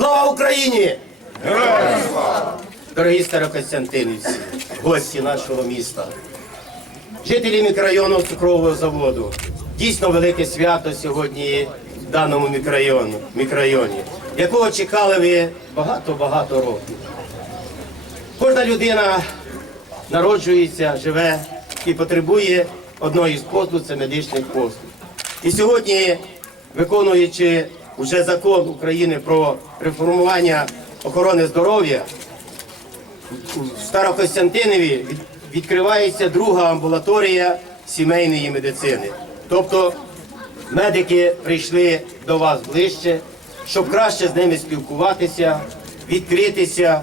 Слава Україні! Дорогі старокостянтинівці, гості нашого міста, жителі мікрорайону цукрового заводу. Дійсно велике свято сьогодні в даному мікрорайону, мікрорайоні, якого чекали ви багато-багато років. Кожна людина народжується, живе і потребує одної з послуг це медичних послуг. І сьогодні, виконуючи вже закон України про реформування охорони здоров'я, в Старокостянтинові відкривається друга амбулаторія сімейної медицини. Тобто медики прийшли до вас ближче, щоб краще з ними спілкуватися, відкритися,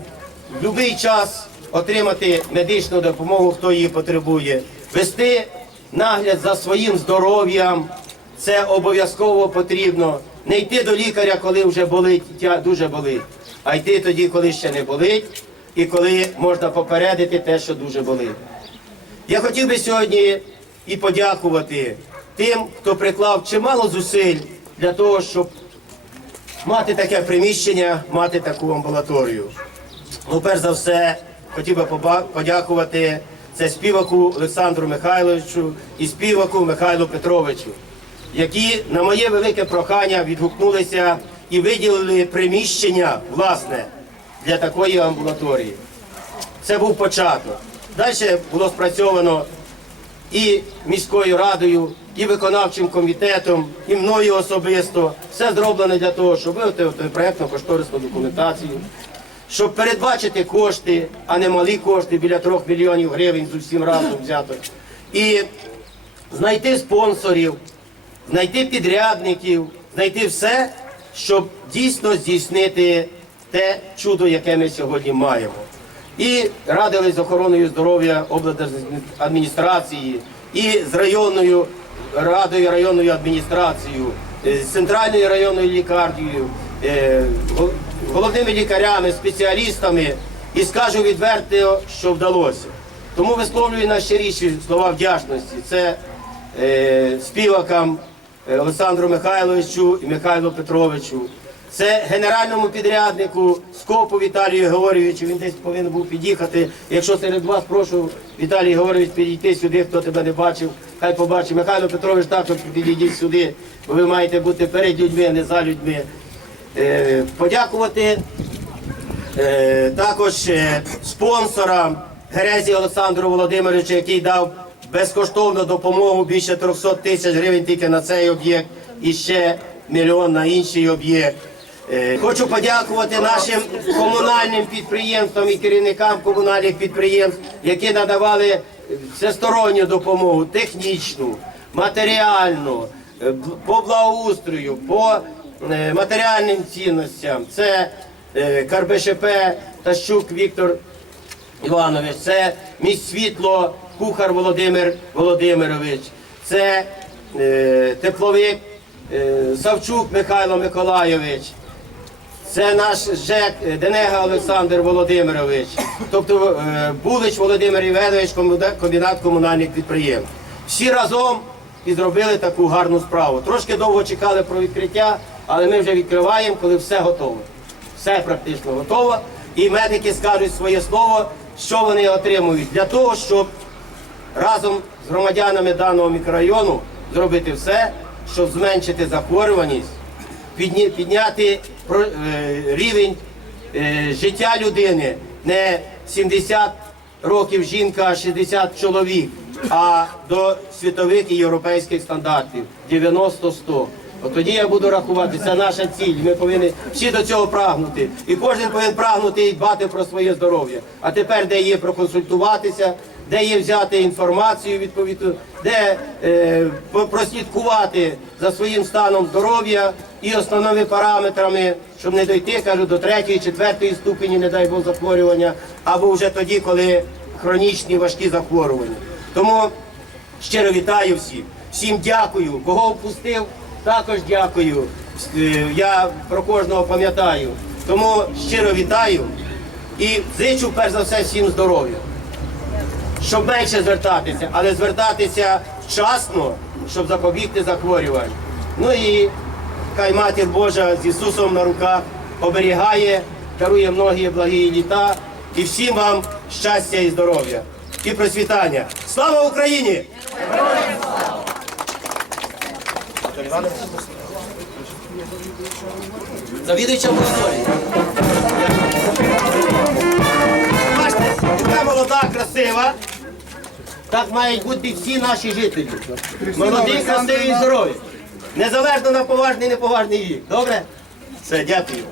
в будь-який час отримати медичну допомогу, хто її потребує, вести нагляд за своїм здоров'ям. Це обов'язково потрібно. Не йти до лікаря, коли вже болить, дуже болить, а йти тоді, коли ще не болить, і коли можна попередити те, що дуже болить. Я хотів би сьогодні і подякувати тим, хто приклав чимало зусиль для того, щоб мати таке приміщення, мати таку амбулаторію. Ну, перш за все, хотів би подякувати це співаку Олександру Михайловичу і співаку Михайлу Петровичу, які на моє велике прохання відгукнулися і виділили приміщення власне для такої амбулаторії. Це був початок. Далі було спрацьовано і міською радою, і виконавчим комітетом, і мною особисто. Все зроблено для того, щоб виготовити проєктно кошторисну документацію, щоб передбачити кошти, а не малі кошти біля трьох мільйонів гривень з усім разом взято. І знайти спонсорів, знайти підрядників, знайти все, щоб дійсно здійснити те чудо, яке ми сьогодні маємо. І радились з охороною здоров'я облдержадміністрації, і з районною радою районною адміністрацією, е, з центральною районною лікарнею, е, головними лікарями, спеціалістами. І скажу відверто, що вдалося. Тому висловлюю найщиріші слова вдячності. Це е, співакам Олександру Михайловичу і Михайлу Петровичу. Це генеральному підряднику Скопу Віталію Георгійовичу. Він десь повинен був під'їхати. Якщо серед вас прошу Віталій Георгійович підійти сюди, хто тебе не бачив, хай побачить. Михайло Петрович також підійдіть сюди, бо ви маєте бути перед людьми, а не за людьми. Е, подякувати Е, також е, спонсорам Герезі Олександру Володимировичу, який дав безкоштовну допомогу більше 300 тисяч гривень тільки на цей об'єкт і ще мільйон на інший об'єкт. Е, Хочу подякувати нашим комунальним підприємствам і керівникам комунальних підприємств, які надавали всесторонню допомогу, технічну, матеріальну, е, по благоустрою, по е, матеріальним цінностям. Це е, КРБШП Тащук Віктор Іванович, це міст світло Кухар Володимир Володимирович, це е, тепловик е, Савчук Михайло Миколайович. Це наш ЖЕК е, Денега Олександр Володимирович, тобто е, Булич Володимир Євгенович, комбінат комунальних підприємств. Всі разом і зробили таку гарну справу. Трошки довго чекали про відкриття, але ми вже відкриваємо, коли все готово. Все практично готово. І медики скажуть своє слово, що вони отримують для того, щоб разом з громадянами даного мікрорайону зробити все, щоб зменшити захворюваність, підняти е, рівень е, життя людини не 70 років жінка, а 60 чоловік, а до світових і європейських стандартів 90-100. От тоді я буду рахувати, це наша ціль. Ми повинні всі до цього прагнути. І кожен повинен прагнути і дбати про своє здоров'я. А тепер, де є проконсультуватися, де є взяти інформацію відповідну, де е, прослідкувати за своїм станом здоров'я і основними параметрами, щоб не дойти, кажу, до третьої, четвертої ступені, не дай Бог захворювання, або вже тоді, коли хронічні важкі захворювання. Тому щиро вітаю всіх, всім дякую. Кого впустив, також дякую. Е, Я про кожного пам'ятаю. Тому щиро вітаю і зичу перш за все всім здоров'я щоб менше звертатися, але звертатися вчасно, щоб запобігти захворювань. Ну і хай матір Божа з Ісусом на руках оберігає, дарує многі благі літа. І всім вам щастя і здоров'я і процвітання. Слава Україні! Завідуюча амбулаторії. Бачите, така молода, красива. Так мають бути всі наші жителі. Молоді, красиві і здорові. Незалежно на поважний і неповажний вік. Добре? Все, дякую.